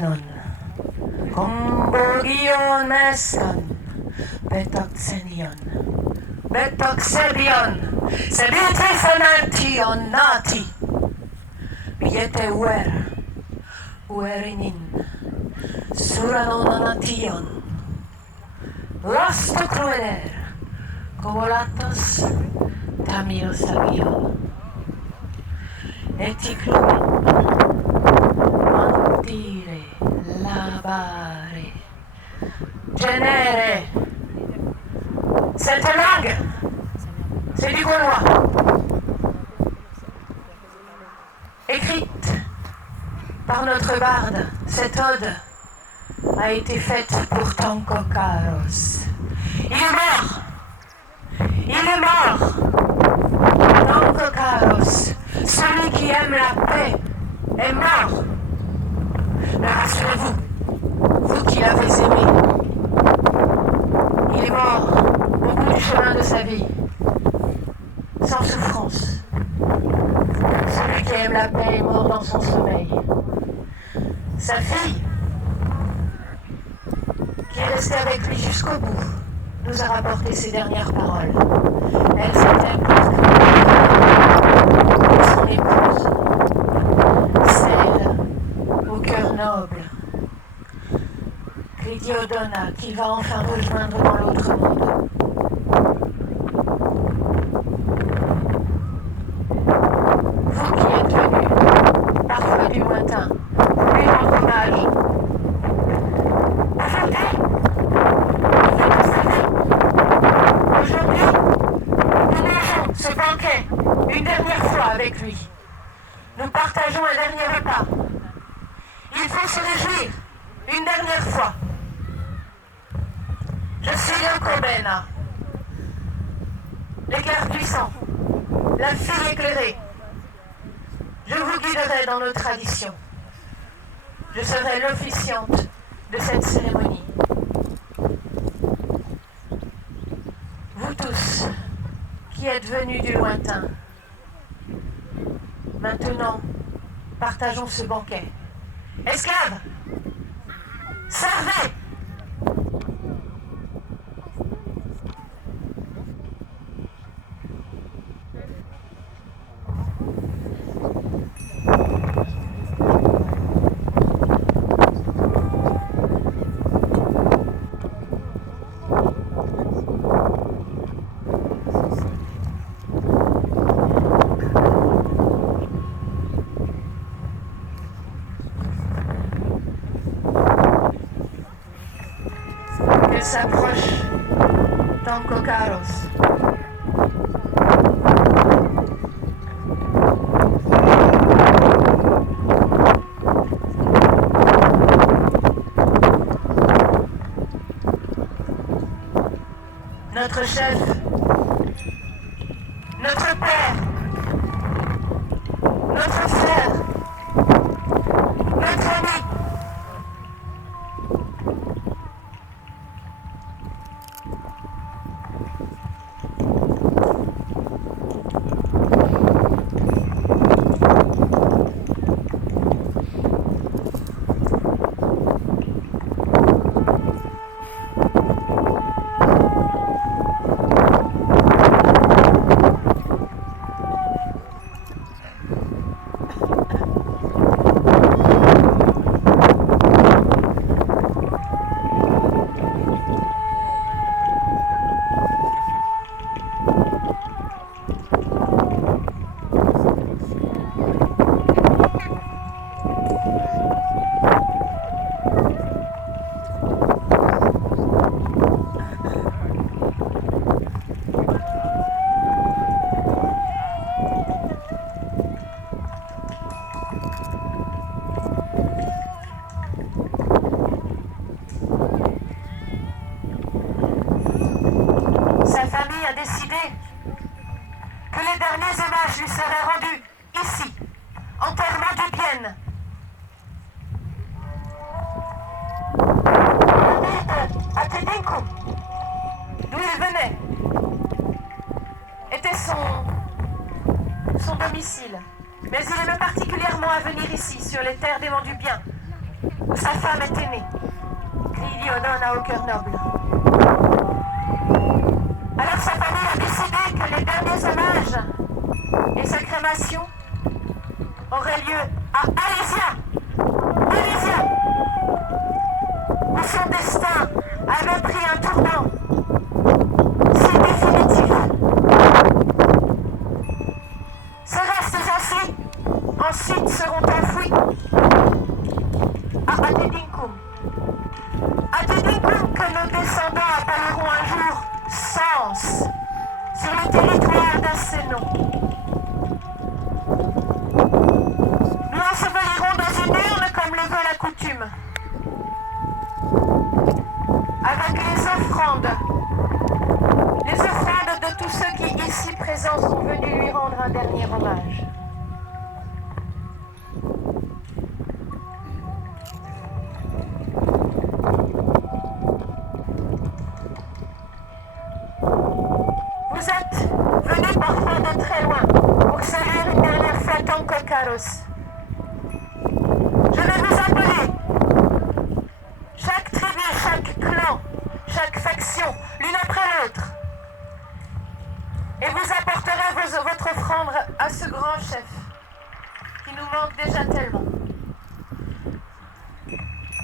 Kanon, Kombogion Meskan, Betoxenion, Betoxebion, Sebiti Fanation Nati, Biete Uerinin, Suranonation, Losto Crueler, Covolatos, Tamio Sabion, Eticlum, Antire, Labare, Genere. Cette langue, c'est du gaulois. Écrite par notre barde, cette ode a été faite pour Tonkokaros. Il est mort. Il est mort. Tonkokaros, celui qui aime la paix, est mort. Mais rassurez-vous, vous qui l'avez aimé, il est mort au bout du chemin de sa vie, sans souffrance. Celui qui aime la paix est mort dans son sommeil. Sa fille, qui est restée avec lui jusqu'au bout, nous a rapporté ses dernières paroles. Elle s'était pour son épouse, celle au cœur noble, Clydiodona, qui va enfin rejoindre dans l'autre monde. Vous qui êtes venus, parfois du lointain, lui rendre hommage. Aujourd'hui, nous mangeons ce banquet une dernière fois avec lui. Nous partageons un dernier repas. Il faut se réjouir une dernière fois. Je suis Yokobena, l'éclair puissant, la fille éclairée. Je vous guiderai dans nos traditions. Je serai l'officiante de cette cérémonie. Vous tous qui êtes venus du lointain, maintenant, partageons ce banquet. Esclaves, servez! S'approche Tonkokaros. Notre chef, notre père, notre frère, notre ami. D'où il venait était son domicile. Mais il aimait particulièrement à venir ici, sur les terres des vents du bien. où sa femme était née. Gridi Odona au cœur noble. Alors sa famille a décidé que les derniers hommages et sa crémation auraient lieu à Alésia. Alésia, où son destin avait pris un tournant si définitif. Ses restes ensuite seront enfouis à Atedinkum. Atedinkum que nos descendants appelleront un jour Sens, sur le territoire d'Assénon. Nous l'ensevelirons dans une urne comme le veut la coutume, avec les offrandes de tous ceux qui ici présents sont venus lui rendre un dernier hommage. Vous êtes venus parfois de très loin pour saluer une dernière fois Tankokaros. Je vais vous appeler. Chaque tribu, chaque clan, chaque faction, l'une après l'autre. Et vous apporterez votre offrande à ce grand chef qui nous manque déjà tellement.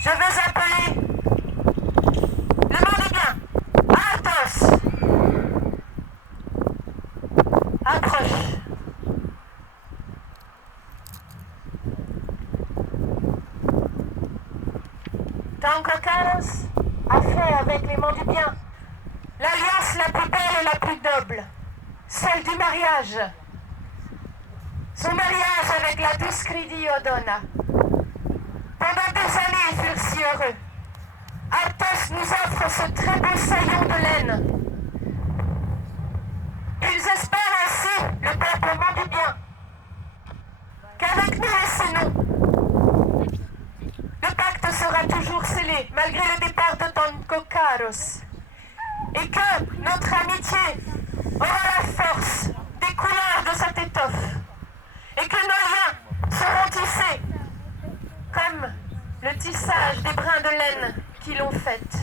Je vais appeler, demandez bien, Athos. Approche. Tankokaros a fait avec les mains du bien l'alliance la plus belle et la plus noble, celle du mariage. Son mariage avec la douce Gridi Odona. Pendant des années, ils furent si heureux. Athos nous offre ce très beau saillon de laine. Ils espèrent ainsi, le peuplement du bien, qu'avec nous et sinon, le pacte sera toujours scellé, malgré le départ de Tankokaros, et que notre amitié aura la force des couleurs de cette étoffe, et que nos liens seront tissés comme le tissage des brins de laine qui l'ont faite.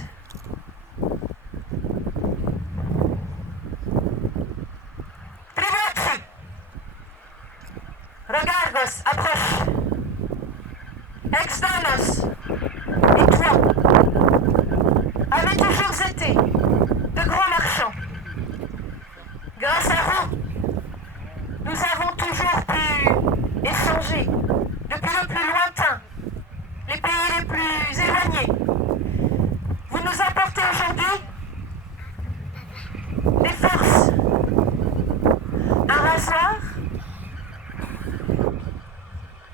Regardos, approche. Exdanos, et toi, avez toujours été de grands marchands. Grâce à vous, nous avons toujours pu échanger depuis le plus lointain, les pays les plus éloignés. Vous nous apportez aujourd'hui des forces, un rasoir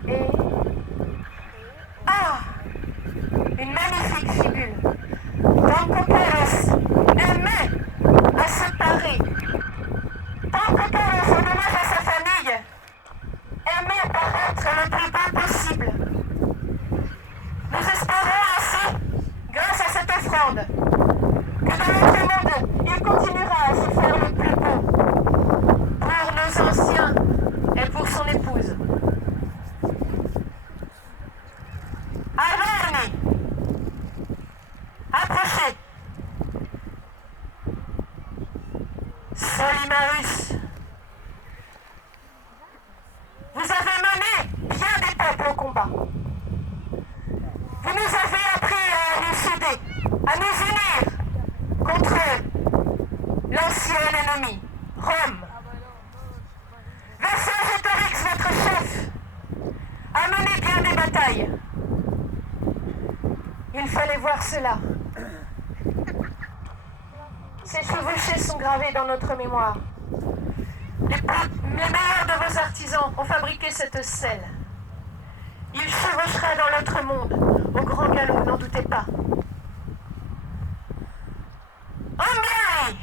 et une magnifique figure. Tankokaros aimait à se parer. Tankokaros, en hommage à sa famille, aimait paraître le plus beau possible. Nous espérons ainsi, grâce à cette offrande, que dans notre monde, il continuera à se faire le plus beau pour nos anciens et pour son épouse. Averni, approchez. Solimarus, vous avez mené bien des peuples au combat. Vous nous avez appris à nous souder, à nous unir contre l'ancien ennemi, Rome. Vercingétorix, votre chef, a mené bien des batailles. Il fallait voir cela. Ces chevauchés sont gravés dans notre mémoire. Les meilleurs de vos artisans ont fabriqué cette selle. Il chevauchera dans notre monde, au grand galop, n'en doutez pas. Hongrie!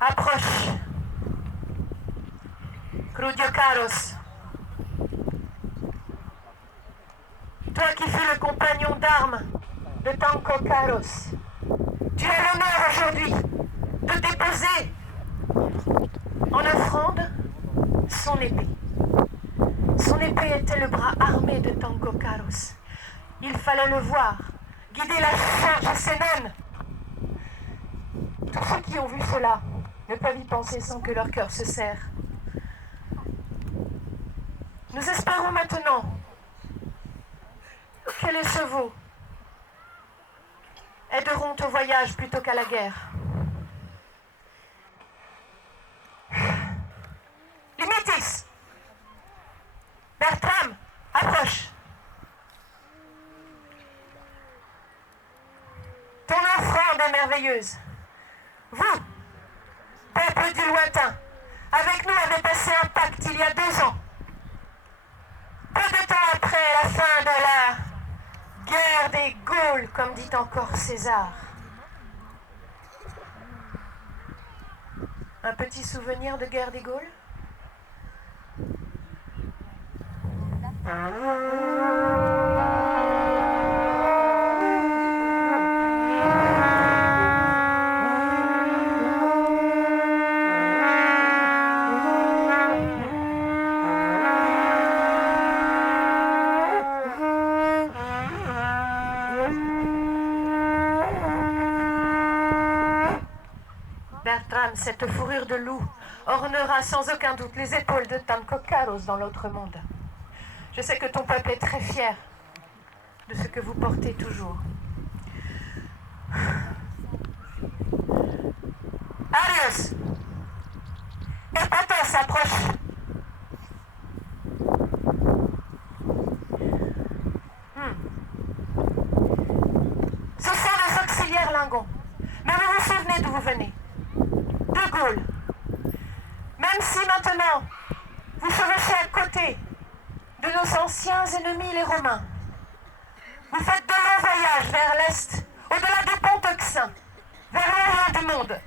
Approche. Crudiocaros. Toi qui fus le compagnon d'armes de Tankokaros, tu as l'honneur aujourd'hui de déposer en offrande son épée. Son épée était le bras armé de Tangokaros. Il fallait le voir, guider la charge sénène. Tous ceux qui ont vu cela ne peuvent y penser sans que leur cœur se serre. Nous espérons maintenant que les chevaux aideront au voyage plutôt qu'à la guerre. Limitis! Bertram, approche! Ton offrande est merveilleuse. Vous, peuple du lointain, avec nous avez passé un pacte il y a 2 ans. Peu de temps après la fin de la guerre des Gaules, comme dit encore César. Un petit souvenir de guerre des Gaules? Bertram, cette fourrure de loup ornera sans aucun doute les épaules de Tangokaros dans l'autre monde. Je sais que ton peuple est très fier de ce que vous portez toujours. Arios! Epatos s'approche. Ce sont les auxiliaires Lingons. Mais vous vous souvenez d'où vous venez? De Gaulle. Même si maintenant vous chevauchez à côté de nos anciens ennemis les Romains, vous faites de longs voyages vers l'est, au-delà des ponts Euxins, vers l'orient du monde.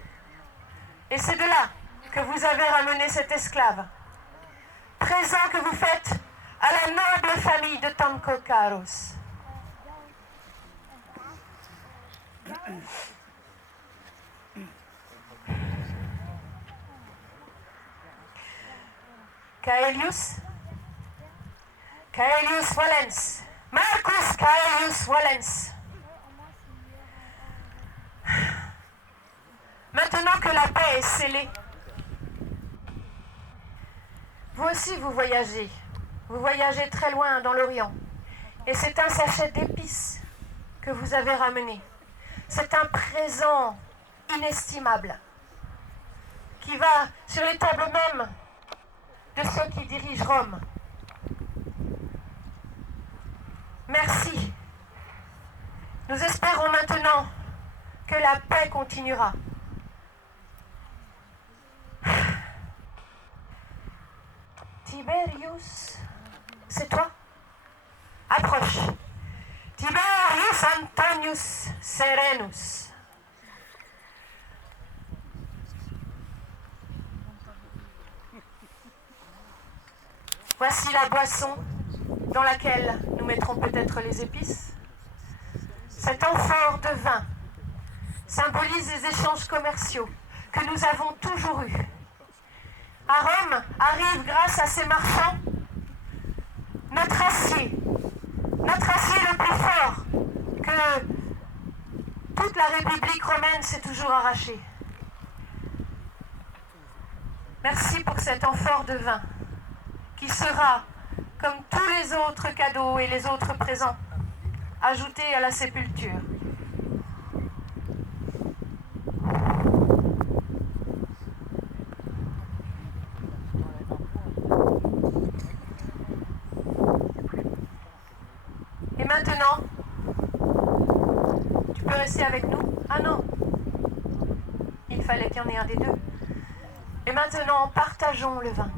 Et c'est de là que vous avez ramené cet esclave, présent que vous faites à la noble famille de Tangokaros. Caelius Valens, Marcus Caelius Valens. Maintenant que la paix est scellée, vous aussi vous voyagez très loin dans l'Orient, et c'est un sachet d'épices que vous avez ramené. C'est un présent inestimable qui va sur les tables mêmes de ceux qui dirigent Rome. Merci. Nous espérons maintenant que la paix continuera. Tiberius, c'est toi? Approche. Tiberius Antonius Serenus. Voici la boisson dans laquelle nous mettrons peut-être les épices. Cet amphore de vin symbolise les échanges commerciaux que nous avons toujours eus. À Rome arrive grâce à ces marchands notre acier le plus fort que toute la République romaine s'est toujours arraché. Merci pour cet amphore de vin qui sera, comme tous les autres cadeaux et les autres présents, ajouté à la sépulture. Et maintenant, tu peux rester avec nous? Ah non, il fallait qu'il y en ait un des deux. Et maintenant, partageons le vin.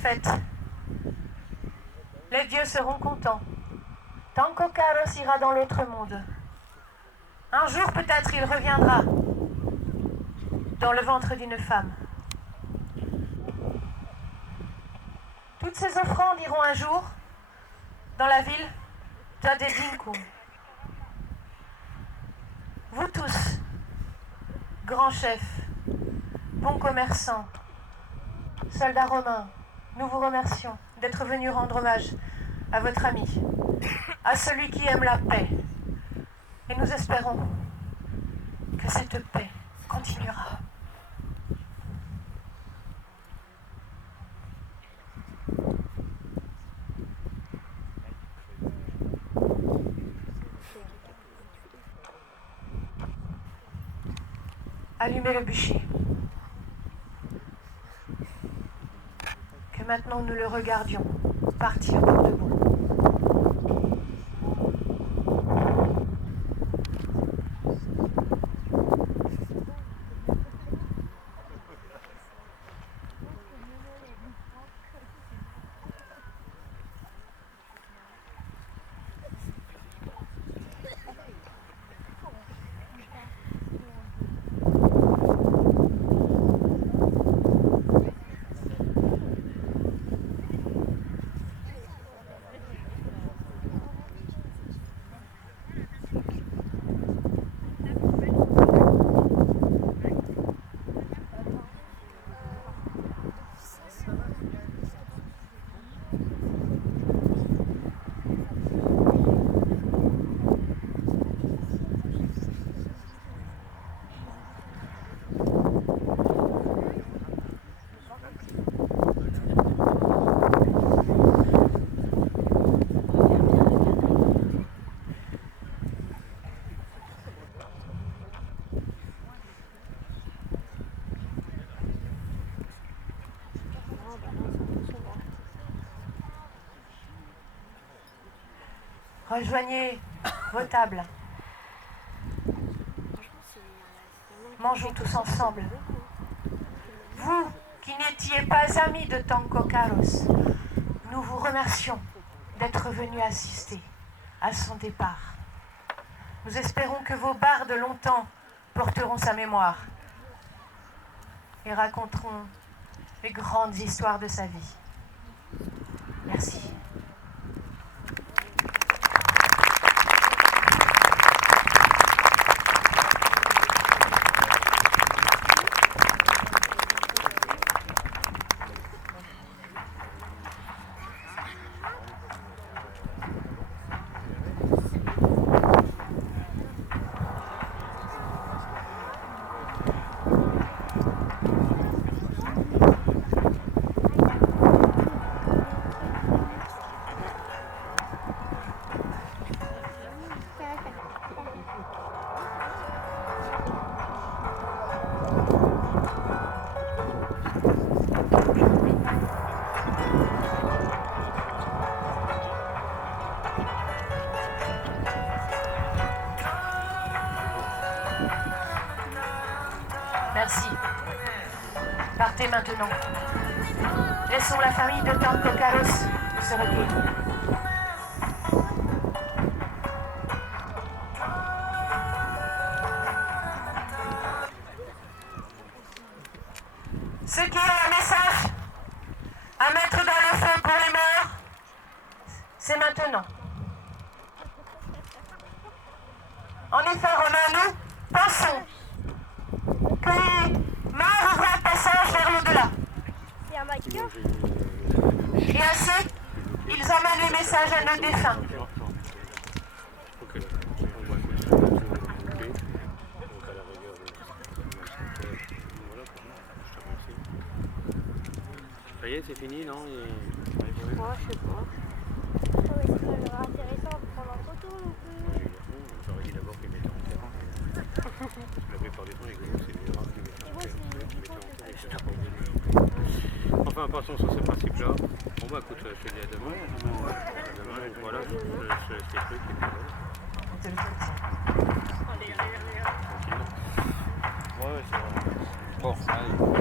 fête. Les dieux seront contents. Tanko Karos ira dans l'autre monde. Un jour peut-être il reviendra dans le ventre d'une femme. Toutes ces offrandes iront un jour dans la ville d'Adedinkum. Vous tous, grands chefs, bons commerçants, soldats romains, nous vous remercions d'être venus rendre hommage à votre ami, à celui qui aime la paix. Et nous espérons que cette paix continuera. Allumez le bûcher. Que maintenant nous le regardions partir pour de bon. Rejoignez vos tables. Mangeons tous ensemble. Vous qui n'étiez pas amis de Tanko Karos, nous vous remercions d'être venus assister à son départ. Nous espérons que vos bardes longtemps porteront sa mémoire et raconteront les grandes histoires de sa vie. Merci. Merci. Partez maintenant. Laissons la famille de Tanko Karos se recueillir. Ceux qui ont un message à mettre dans le feu pour les morts, c'est maintenant. En effet, Romain, nous pensons que les morts ouvrent un passage vers l'au-delà. Et ainsi, ils emmènent les messages à nos défunts. Ça y est, c'est fini, non? Moi, je sais pas. Ça va être intéressant de prendre en photo non plus. J'aurais dit d'abord qu'ils mettaient en terrain. La plupart du temps, les gros, c'est des rares qui mettent en terrain. Enfin, passons sur ce principe-là. Bon, bah écoute, je te dis à demain. Demain, voilà, je te laisse les trucs et puis voilà. Tranquille. Ouais, c'est vrai. Bon, allez.